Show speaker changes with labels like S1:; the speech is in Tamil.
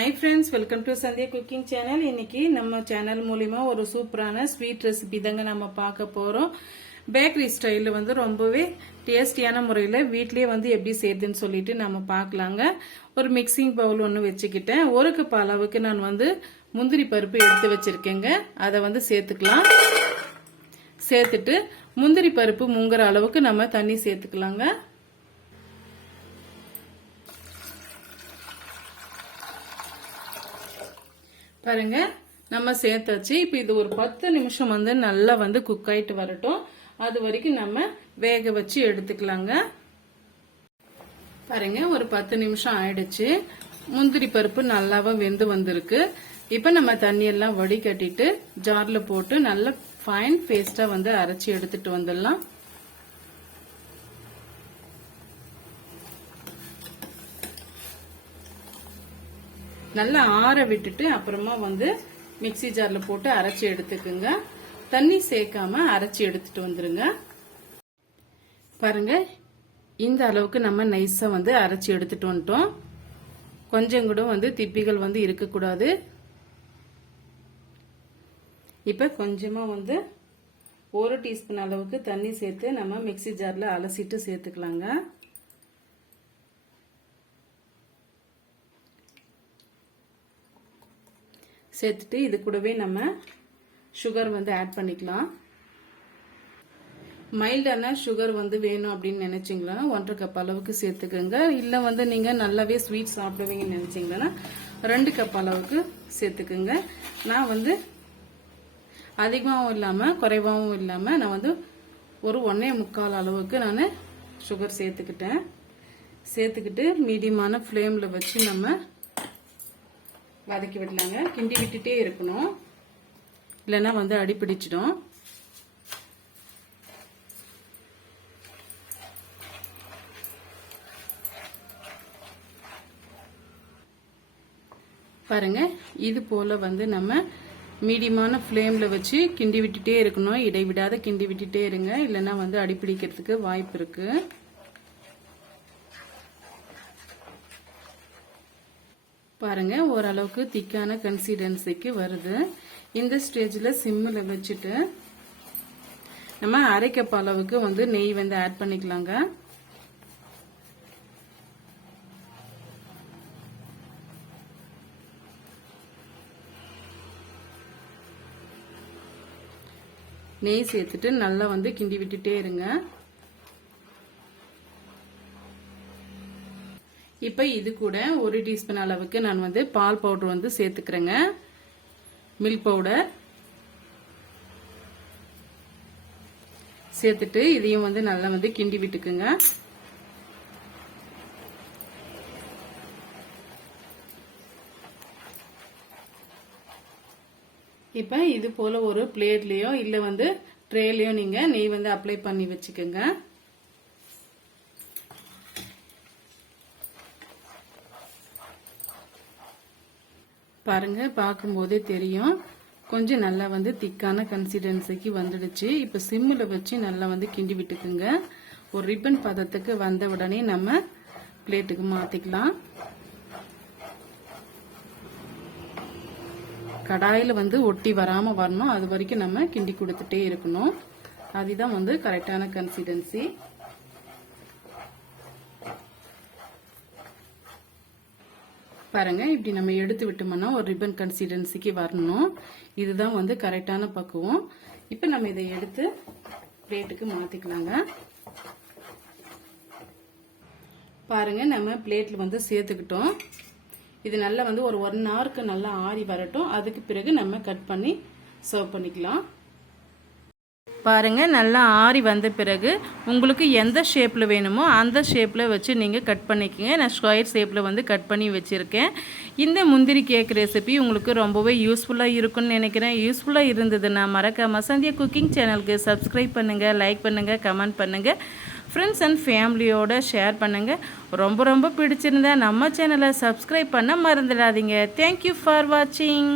S1: Hi friends welcome to Sandhya cooking channel இன்னைக்கு நம்ம சேனல் மூலிமா ஒரு சூப்பரான ஸ்வீட் ரெசிபி தாங்க நம்ம பார்க்க போகிறோம் பேக்கரி ஸ்டைலில் வந்து ரொம்பவே டேஸ்டியான முறையில் வீட்லேயே வந்து எப்படி செய்யுதுன்னு சொல்லிட்டு நம்ம பார்க்கலாங்க. ஒரு மிக்சிங் பவுல் ஒன்று வச்சுக்கிட்டேன். ஒரு கப் அளவுக்கு நான் வந்து முந்திரி பருப்பு எடுத்து வச்சுருக்கேங்க. அதை வந்து சேர்த்துக்கலாம். சேர்த்துட்டு முந்திரி பருப்பு முங்குற அளவுக்கு நம்ம தண்ணி சேர்த்துக்கலாங்க. பாருங்க நம்ம சேர்த்தாச்சு. இப்போ இது ஒரு பத்து நிமிஷம் வந்து நல்லா வந்து குக் ஆயிட்டு வரட்டும். அது வரைக்கும் நம்ம வேக வச்சு எடுத்துக்கலாங்க. பாருங்க ஒரு பத்து நிமிஷம் ஆயிடுச்சு. முந்திரி பருப்பு நல்லாவும் வெந்து வந்திருக்கு. இப்போ நம்ம தண்ணியெல்லாம் வடிகட்டிட்டு ஜார்ல போட்டு நல்ல ஃபைன் பேஸ்டா வந்து அரைச்சி எடுத்துட்டு வந்துடலாம். நல்லா ஆற விட்டுட்டு அப்புறமா வந்து மிக்சி ஜாரில் போட்டு அரைச்சி எடுத்துக்குங்க. தண்ணி சேர்க்காம அரைச்சி எடுத்துட்டு வந்துருங்க. பாருங்க இந்த அளவுக்கு நம்ம நைஸாக வந்து அரைச்சி எடுத்துட்டு வந்துட்டோம். கொஞ்சம் கூட வந்து திப்பிகள் வந்து இருக்கக்கூடாது. இப்போ கொஞ்சமாக வந்து ஒரு டீஸ்பூன் அளவுக்கு தண்ணி சேர்த்து நம்ம மிக்சி ஜாரில் அலசிட்டு சேர்த்துக்கலாங்க. சேர்த்துட்டு இது கூடவே நம்ம சுகர் வந்து ஆட் பண்ணிக்கலாம். மைல்டான சுகர் வந்து வேணும் அப்படின்னு நினைச்சிங்களா? ஒன்றரை கப் அளவுக்கு சேர்த்துக்கோங்க. இல்லை வந்து நீங்கள் நல்லாவே ஸ்வீட் சாப்பிடுவீங்கன்னு நினச்சிங்கன்னா ரெண்டு கப் அளவுக்கு சேர்த்துக்குங்க. நான் வந்து அதிகமாகவும் இல்லாமல் குறைவாகவும் இல்லாமல் நான் வந்து ஒரு ஒன்றே முக்கால் அளவுக்கு நான் சுகர் சேர்த்துக்கிட்டேன். சேர்த்துக்கிட்டு மீடியமான ஃப்ளேமில் வச்சு நம்ம வதக்கி விடலாங்க. கிண்டி விட்டுட்டே இருக்கணும். இல்லைன்னா வந்து அடிப்பிடிச்சிடும் பாருங்க இது போல வந்து நம்ம மீடியமான ஃப்ளேமில் வச்சு கிண்டி விட்டுட்டே இருக்கணும். இடைவிடாத கிண்டி விட்டுட்டே இருங்க. இல்லைன்னா வந்து அடிப்பிடிக்கிறதுக்கு வாய்ப்பு இருக்குது பாருங்க ஓரளவுக்கு திக்கான கன்சிஸ்டன்சிக்கு வருது. இந்த ஸ்டேஜில் சிம்மில் வச்சுட்டு நம்ம அரைக்கப்ப அளவுக்கு வந்து நெய் வந்து ஆட் பண்ணிக்கலாங்க. நெய் சேர்த்துட்டு நல்லா வந்து கிண்டி விட்டுட்டே இருங்க. இப்போ இது கூட ஒரு டீஸ்பூன் அளவுக்கு நான் வந்து பால் பவுடர் வந்து சேர்த்துக்கிறேங்க. Milk powder. சேர்த்துட்டு இதையும் வந்து நல்லா வந்து கிண்டி விட்டுக்குங்க. இப்போ இது போல ஒரு பிளேட்லேயோ இல்லை வந்து ட்ரேலையோ நீங்கள் நெய் வந்து அப்ளை பண்ணி வச்சுக்கோங்க. பாருங்க பார்க்கும்போதே தெரியும். கொஞ்சம் நல்லா வந்து திக்கான கன்சிஸ்டன்சிக்கு வந்துடுச்சு. இப்போ சிம்மில் வச்சு நல்லா வந்து கிண்டி விட்டுக்குங்க. ஒரு ரிப்பன் பதத்துக்கு வந்த உடனே நம்ம பிளேட்டுக்கு மாற்றிக்கலாம் கடாயில் வந்து ஒட்டி வராமல் வரணும். அது வரைக்கும் நம்ம கிண்டி கொடுத்துட்டே இருக்கணும். அதுதான் வந்து கரெக்டான கன்சிஸ்டன்சி பாருங்க இப்படி நம்ம எடுத்து விட்டோம்னா ஒரு ரிப்பன் கன்சிஸ்டன்சிக்கு வரணும். இதுதான் வந்து கரெக்டான பக்குவம். இப்போ நம்ம இதை எடுத்து பிளேட்டுக்கு மாற்றிக்கலாங்க பாருங்க நம்ம பிளேட்டில் வந்து சேர்த்துக்கிட்டோம். இது நல்லா வந்து ஒரு ஒன் ஹவருக்கு நல்லா ஆறி வரட்டும். அதுக்கு பிறகு நம்ம கட் பண்ணி சர்வ் பண்ணிக்கலாம். பாருங்கள் நல்லா ஆறி வந்த பிறகு உங்களுக்கு எந்த ஷேப்பில் வேணுமோ அந்த ஷேப்பில் வச்சு நீங்கள் கட் பண்ணிக்கோங்க. நான் ஸ்கொயர் ஷேப்பில் வந்து கட் பண்ணி வச்சுருக்கேன். இந்த முந்திரி கேக் ரெசிபி உங்களுக்கு ரொம்பவே யூஸ்ஃபுல்லாக இருக்கும்னு நினைக்கிறேன். யூஸ்ஃபுல்லாக இருந்ததுன்னா மறக்காமல் சந்தியா குக்கிங் சேனலுக்கு சப்ஸ்கிரைப் பண்ணுங்கள் லைக் பண்ணுங்கள் கமெண்ட் பண்ணுங்கள் ஃப்ரெண்ட்ஸ் அண்ட் ஃபேமிலியோடு ஷேர் பண்ணுங்கள் ரொம்ப ரொம்ப பிடிச்சிருந்தா நம்ம சேனலை சப்ஸ்கிரைப் பண்ண மறந்துடாதீங்க. தேங்க்யூ ஃபார் வாட்சிங்